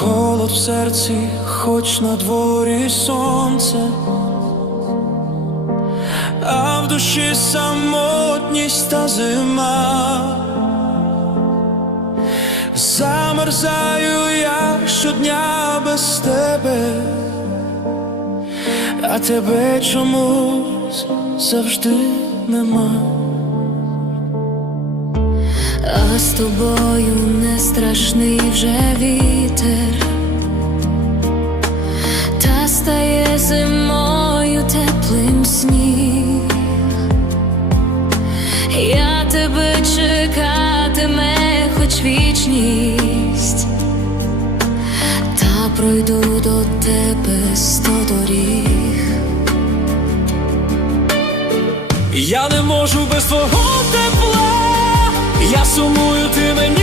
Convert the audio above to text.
холод в серці, хоч на дворі сонце, а в душі самотність та зима. Замерзаю я щодня без тебе, а тебе чомусь завжди нема. А з тобою не страшний вже вітер, тебе чекатиме хоч вічність, та пройду до тебе сто доріг. Я не можу без твого тепла, я сумую, ти мені